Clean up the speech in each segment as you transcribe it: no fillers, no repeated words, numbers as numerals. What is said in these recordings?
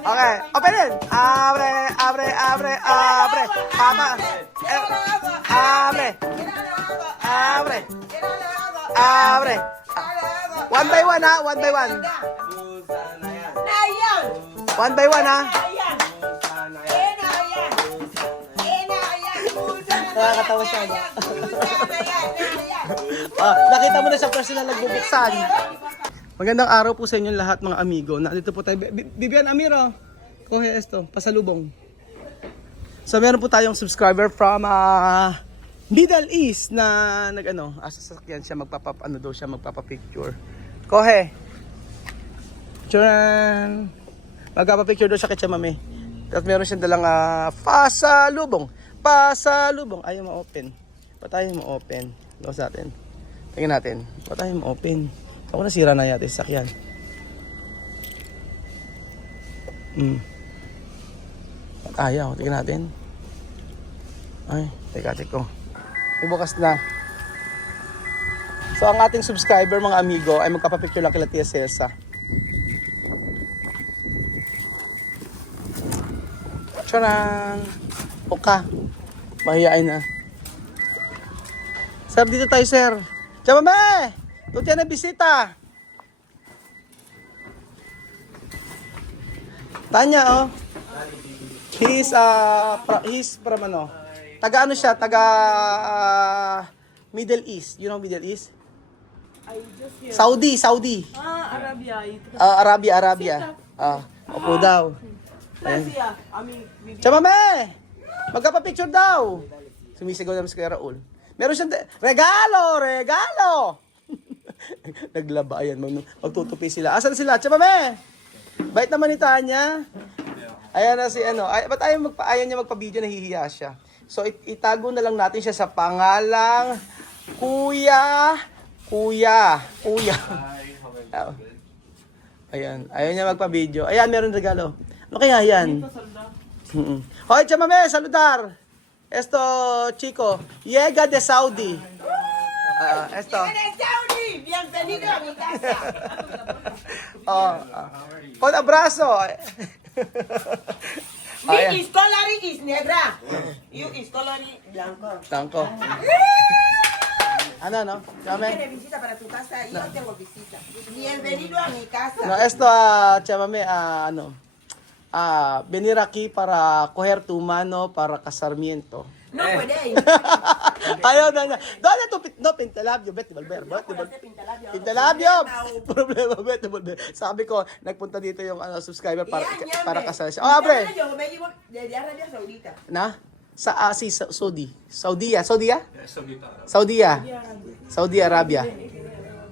Okay, openin. Abre, abre, abre, abre. Papa. Abre. Abre. Abre. One by one ha, one by one. One by one ha. Nakakatawa siya. Nakita mo na sa personal nagbubuksan. Magandang araw po sa inyong lahat mga amigo. Nandito po tayo. Bibian Amiro. Kohe esto, pasalubong. So meron po tayong subscriber from Middle East na sasakyan siya magpapapicture. Kohe. Tcharan. Magpapapicture daw siya kay Chamame. At meron siyang dalang pasalubong. Pasalubong. Ayaw ma-open. Ba't tayo ma-open? Lawas natin. Tingnan natin. Ba't tayo ma-open? Ako nasira na yata yung sakyan. Ba't ayaw? Tingnan natin. Ay, teka. Ibukas na. So, ang ating subscriber, mga amigo, ay magpapapicture lang kila Tia Cesa. Tcharan! Oka. Mahihain na. Sir, dito tayo, sir. Chamame! Tuti na bisita. Tanya, oh. He's from ano? Taga ano siya? Taga Middle East. You know Middle East? Saudi. Arabia. Opo daw. Chamame! Magkapapicture daw. Sumisigaw naman si Kuya Raul. Meron siyang regalo! Naglaba, ayan, magtutupi sila. Asan sila? Chamame! Bait naman ni Tanya. Ayan na si ba't ayaw niya magpa-video, nahihiya siya. So, itago na lang natin siya sa pangalang Kuya. Ayan, ayaw niya magpa-video. Ayan, meron regalo. Ano kaya yan? Hoy, Chamame, saludar! Esto, chico, llega de Saudi. Esto. Bienvenido a mi casa. Con abrazo. Mi color is negra. You is color blanco. Blanco. Ano? Chame. Tiene visita para tu casa. Yo tengo visita. Bienvenido a mi casa. No, esto, Chamame, venir aquí para coger tu mano para casamiento. No puede ir. Ayaw na niya. No, pintalabyo. Vete, volver. Pintalabyo. Problema, vete, volver. Sabi ko, nagpunta dito yung subscriber para kasal siya. Abre. Yo me llevo desde Arabia Saudita. Na? Saudi Arabia.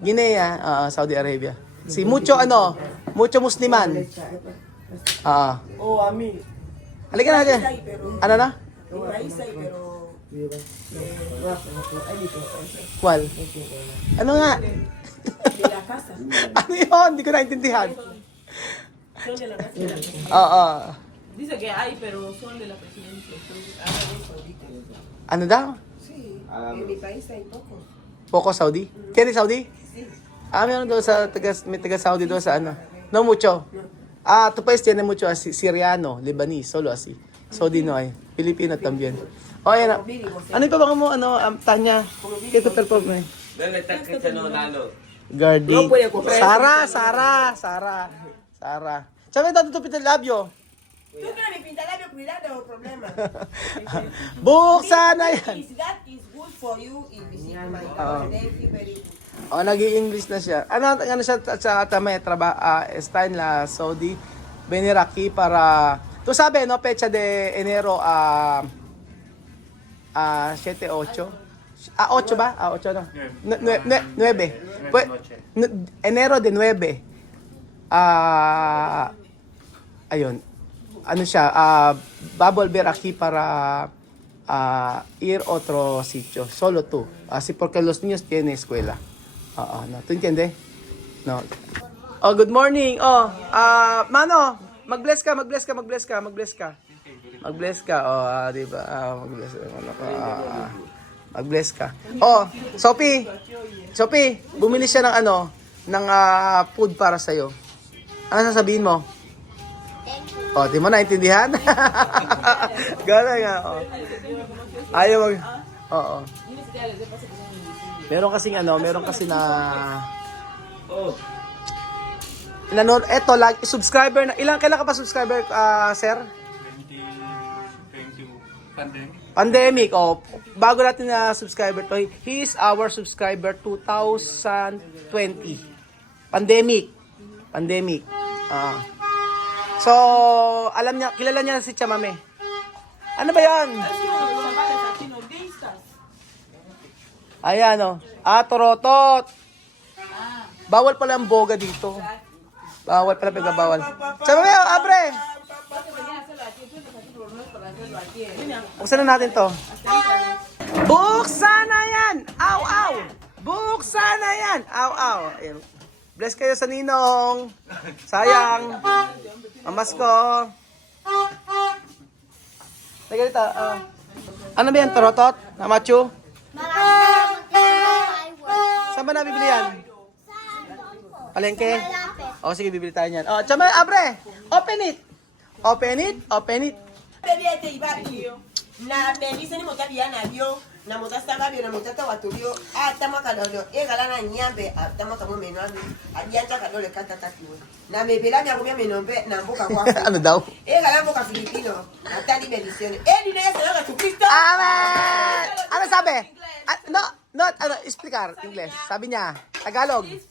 Guinea, Saudi Arabia. Si mucho musliman. Oh, a mí. Halika na natin. Ano na? País hay, pero... Kual? Ano nga? De la casa. Ano yun? Hindi ko naintindihan. Son de la casa. Oo. Dice que hay, pero son de la presidencia. Arabia Saudita. Ano daw? Sí, en mi país hay pocos. Poco Saudi? Kaya Saudi? Sí. Meron doon may taga Saudi doon sa ano? No mucho. Tu país tiene mucho Siriano, Lebanese, solo así. Saudi no hay. Filipino también. O, ayan na. Ano yung pabango mo, Tanya? Kito perform eh. ¿Dónde está Cristiano Ronaldo? Gardi. No puede comprar. Sara. Sabi ito, tutupit ang labyo. Tú quieres mi pintalabio, cuidado, problema. Buksan na yan. That is good for you in visit my house. Thank you very much. Nag-i-English na siya. Ano siya sa tamay está en la Saudi. Venir aquí para... Tú sabes, no? Fecha de enero 7, 8. 8 ba? 8 no? 9. Enero de 9. Ayun. Ano siya? Va a volver aquí para ir otro sitio. Solo tú. Así porque los niños tienen escuela. No. ¿Tú entiendes? No. Oh, good morning. Mano, mag-bless ka. Mag-bless ka. Di ba? Mag-bless ka. Sophie, bumili siya ng food para sa'yo. Ano sasabihin mo? O, di mo naintindihan? Galing nga. O. Ayaw mag... Oo. Meron kasing meron kasi na... Oh. Eto, subscriber na... Kailan ka pa subscriber, sir? 2020 pandemic. Pandemic, bago natin na subscriber to. He is our subscriber 2020. Pandemic. So, kilala niya si Chamame. Ano ba yan? Ayan, Torotot. Bawal pala ang boga dito. Bawal pala pagbabawal. Chamame, abre! Buksan na natin to. Buksan na yan! Aw, aw! Buksan na yan! Aw, aw! Ayan. Bless kayo sa ninong. Sayang. Mamas ko. Nagalita. Ano ba yan, Torotot? Amachu? Saan ba nabibili yan? Palengke? O, sige, bibili tayo niyan. O, Chamay, abre! Open it! Open it! Open it! Pediete ibaki na melisa ni motabi ya na bio na motasta bio na motata watubio atama kalolo egala na nyambe atama kamo menwabi adiacha kalolo kata takiwe na mebela ni akubia menombe na mboka kwa Ano daw? egala mboka Filipino atali bendición ni nesa na tu Cristo Amen! Ano sabi? Explicar. English. Sabi niya, Tagalog. This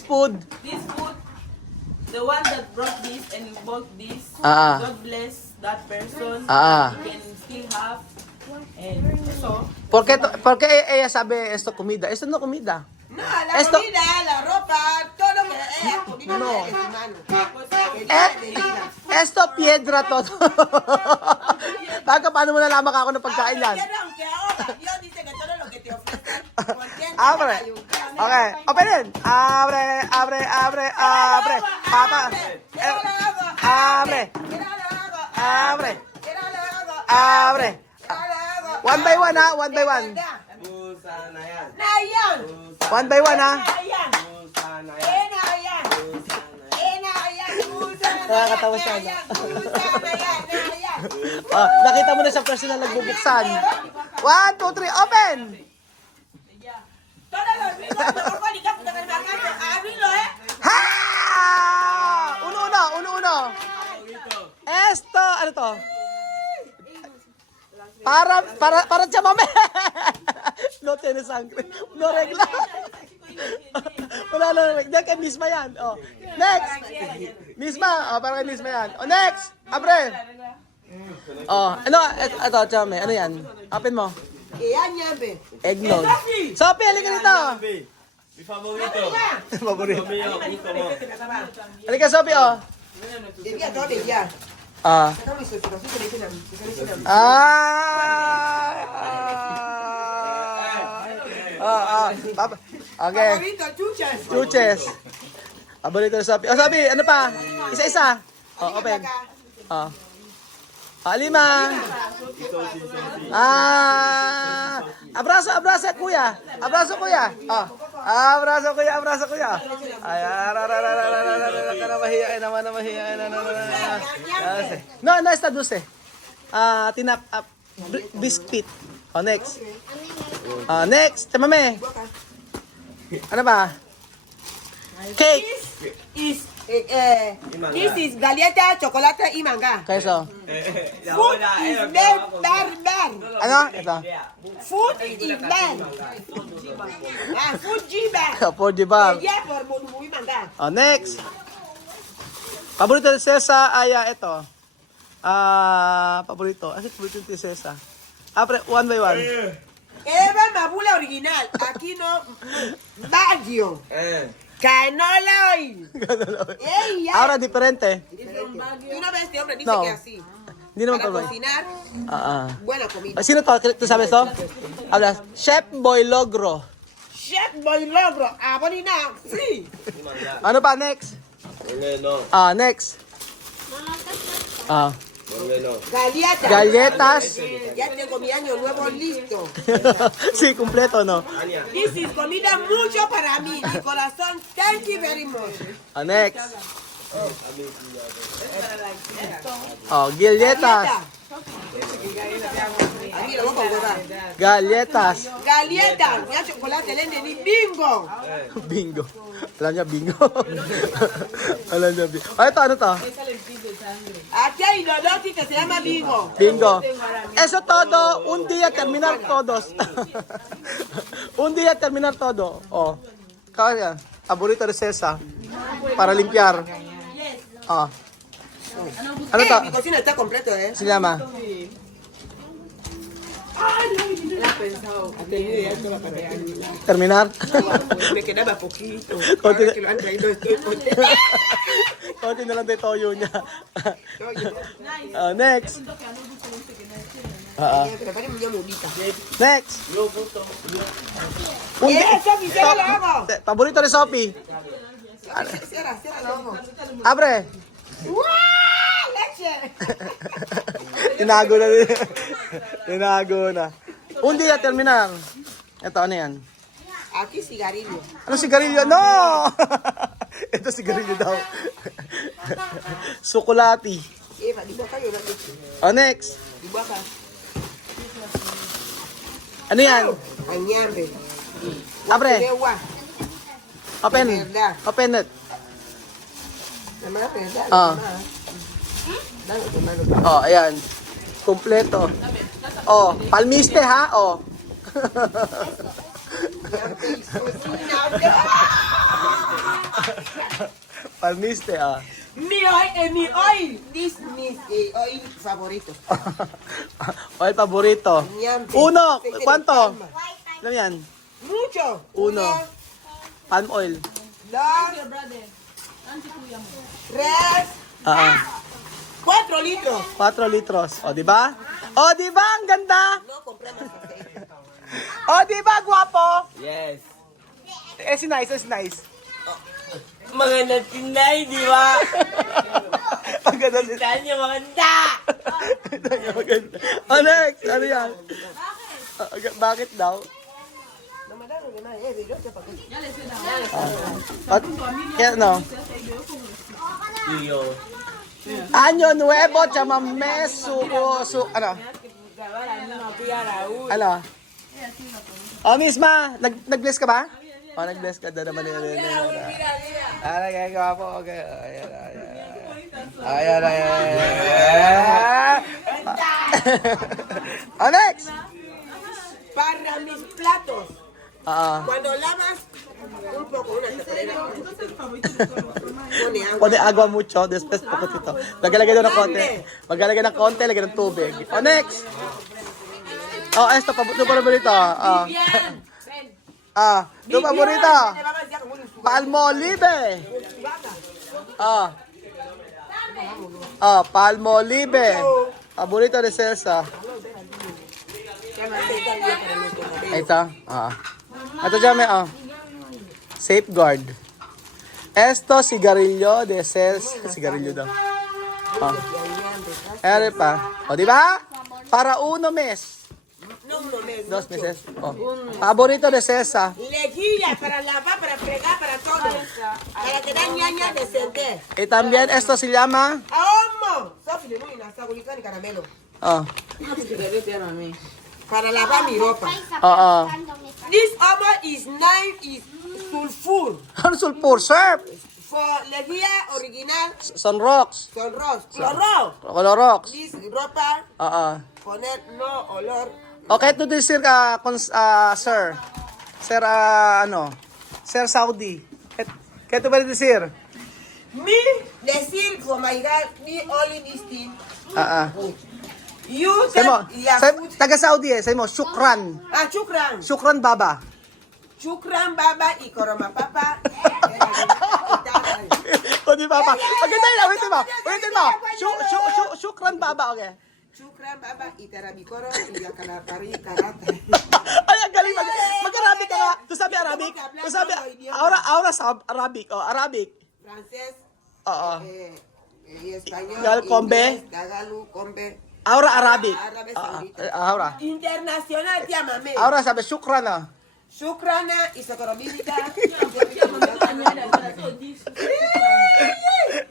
food. This food, the one that brought this and bought this, Ah. God bless that person. Ah. He can still have. And so, ¿Por qué ella sabe esto comida? Esto no comida. no la Esto- comida la ropa todo lo que es comida No. de su mano Esto piedra todo. Baka paano mo nalaman ka ako ng pagkain yan? aunque ahora Dios dice que todo lo que te ofrece contiene Abre. Okay. Open it. Abre. Papa. Abre. Abre. One by one, ha? One by one. Busa na yan. Nayan! One by one, ha? Nayan! Busa na yan. Nayan! Busa na yan. Nayan! Busa na Nakakatawa siya, no? Nayan! Nakita mo na sa personal nagbubuksan. 1, 2, 3, open! Todos los ricos, mejor cualidad, puta que me acaso. Abrilo, Ha! Uno. Esto, ano to? Para Chamame. No tiene sangre. No regla. Wala na regla. Diyan kay Misma yan. Oh. Next. Misma. Oh, para kay Misma yan. Oh, next. Abre. Oh, ito, Chamame. Ano yan? Open mo. Yan, nyambe. Eggnog. Sophie, halika dito. Mi favorito. Paborito. Lo mio, gusto mo. Halika, Sophie, oh. Debía todo de ya. Ah. No me suelto, así se le dicen a mí. Se le dicen a mí. Okay. Favorito, chuchas. Chuches. Paborito na Sophie. Oh, Sophie, ano pa? Isa-isa. Oh, open. Oh. Lima. Abrazo, kuya. Abrazo, kuya. Oh. Abrazo, kuya. Ay, mahihain naman. No, está dulce. Biscuit. Oh, next. Next, Chamame. Ano ba? Cake. This is galleta, chocolate y manga. Queso. Food is ber. Ano? Ito. Food is ber. Food G-ber. For the bar. Ya por bunubu y manga. Oh, next. Paborito ni Cesa ay ito. Paborito. Ano paborito ni Cesa? One by one. Eva Mabula original. Aquí no. Baguio. Canola oil. Ey, ya. Ahora diferente. Tú no ves este hombre, dice No. que así. Hindi naman Para pa cocinar, buena comida. Sino to? ¿Tú sabes to? Hablas. Chef Boy Logro. Chef Boy Logro. Bonina. Sí. Ano pa next? Moreno. Next. Moreno. Galletas. Galletas. Ya tengo mi año nuevo listo. Sí, completo, no? This is comida mucho para mí. Mi corazón, thank you very much. Next. Oh, galletas. Aquí lo vamos a guardar. Galletas. Galleta, ya chocolate, lende ni bingo. Bingo. Alam niya, bingo. Alam niya, bingo. Ay, ito, ano to? Aquí hay Loloti que se llama bingo. Bingo. Eso todo, un día terminar todos. Un día terminar todo. Oh. Kaya, paborito de Cesa. Para limpiar. Ah. Ano to? Mi cocina está completo, ¿eh? Se llama? Terminar. Me quedaba poquito. Conti- Ahora que lo han traído, estoy contenta. Konti na lang tayo toyo niya. Next. Pero parece muy bonita. Next. Un Sofi, cierra los ojos. Paborito ni Sophie. Cierra los ojos. Abre. ¡Wow! ¡Leche! Tinago na din. Tinago na. Un día terminar. Ito, ano yan? Aquí cigarrillo. Ano sigarilyo? No! Ito sigarilyo daw. Sukulati. Eva, di ba kayo na leche? Oh, next. Di ba ka? Ano yan? Añambe. Abre. Lewa. Open. Open it. Naman na pwede. Ah. Dami ko mano. Oh, ayan. Kompleto. Oh, palmiste ha? Oh. Palmiste ah. Mi oil. This mi oil favorito. Oil paborito. Ñambe. Uno. Aceite de ¿Cuánto? palma. Ano yan? Mucho. Uno. Palm oil. Dos. Tres. Ah, 4 litros. 4 litros. O, di ba? O, di ba? Ang ganda. No compramos aceite. O, di ba? Guwapo. Yes. It's nice, it's nice. Maganda tinay, di ba? Ang ganda din. Tanya maganda! Maganda. O, next. Ano yan? Bakit daw? No me da lo que más es, yo sé para qué. At, kaya no? Iyo. Año Nuevo, chamame, ano? Ano? O, misma, nag-bless ka ba? O, nag-bless ka na naman yun. Ano, gagawa po. Okay. Ayan. O, next! Para mis platos. Cuando lavas un poco una tapadera, pone agua. Pone agua mucho, después poquito. Maglalagay doon ng konti. Maglalagay ng konti, lagay ng tubig. O, next! O, esto, tu paborito. Tu paborito. Palmolive. Palmolive. Paborito de Celsa. Ito. Ito dyan may, Safeguard. Esto, sigarilyo de Celsa. Sigarilyo daw. Ere pa. O, di ba? Para 1 mes. No, 1 mes. 2 meses. O. Paborito de Celsa. Lejilla para lavar, para fregar, para todo. Para que den ñaña decente. Y también esto se llama... ¡Amo! Sofi, le doy una sagulicán y caramelo. Para lavar mi ropa. This omo is sulfur. Ano sulfur? Surf. For lejía original, Sunrocks. son ros. Cloro. Colorox. This ropa, poner no olor. Okay, to decir sir. Sir, Sir Saudi. ¿Qué tú puedes decir? Mi decir, oh my God, me only this thing. You Sabi mo, said, taga Saudi Sabi mo, shukran. chukran. Shukran baba. Chukran baba y koroma papa. O di baba. Okay, tayo, waitin mo. Shukran baba, okay. Chukran baba y tarabikoro y yakalapari karata. Ay, ang galing. Mag-Arabic ka nga. Tu sabi Arabic. Tu sabi, aura sa Arabic. Arabic. Francés. Y español. Gal, combe. Inglés, Tagalog, combe. Aura Arabic. Árabe Saudita. Aura. Internacional, llámame. Aura sabi, shukran Shukrana y socoromística.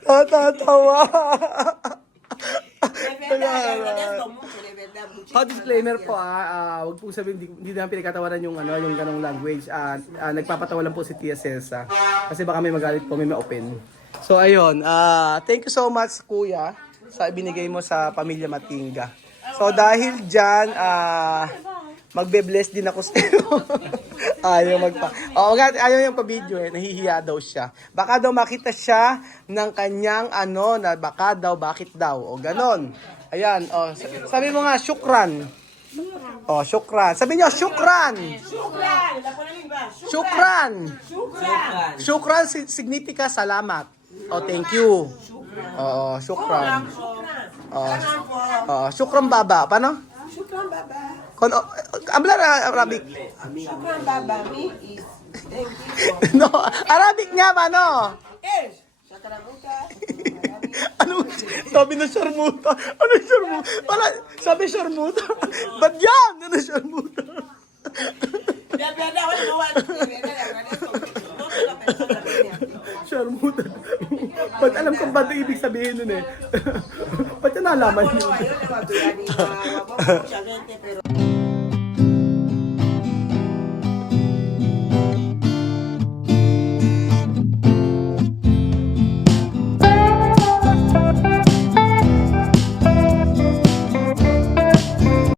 Natatawa. De verdad, le agradezco mucho, de verdad. Muchísimas Disclaimer gracias. po wag po sabihin hindi na pinagkatawanan yung yung ganong language. Nagpapatawa lang po si Tia Celsa kasi baka may magalit po, may ma-open. So ayun, thank you so much kuya sa ibinigay mo sa pamilya Matinga. So dahil diyan magbe-bless din ako sa iyo. Ayaw yung pa-video nahihiya daw siya. Baka daw makita siya ng kanyang na baka daw, bakit daw, o ganon. Ayan, sabi mo nga, syukran. Syukran. Sabi niyo, syukran. Shukran, la pone lingua. Syukran. Shukran. Syukran significa salamat. Thank you. Syukran. Shukran po. Syukran baba. Paano? Shukran baba. Hablar Arabic. Shukran baba. Me is thank you. No, Arabic nga, paano? Es. Shakaramuta. Ano? Sabi na sharmuta. Ano sharmuta? Sabi sharmuta. Ba't yan? Ano sharmuta? De verdad, bueno, no va. De verdad, le agradezco mucho. No soy la persona que viene aquí. Sharmuta. Ba't alam kong ba't ang ibig sabihin nun eh? Ba't yan nalaman Bueno, yun? yo le voy a cuidar, ni a mucha gente, pero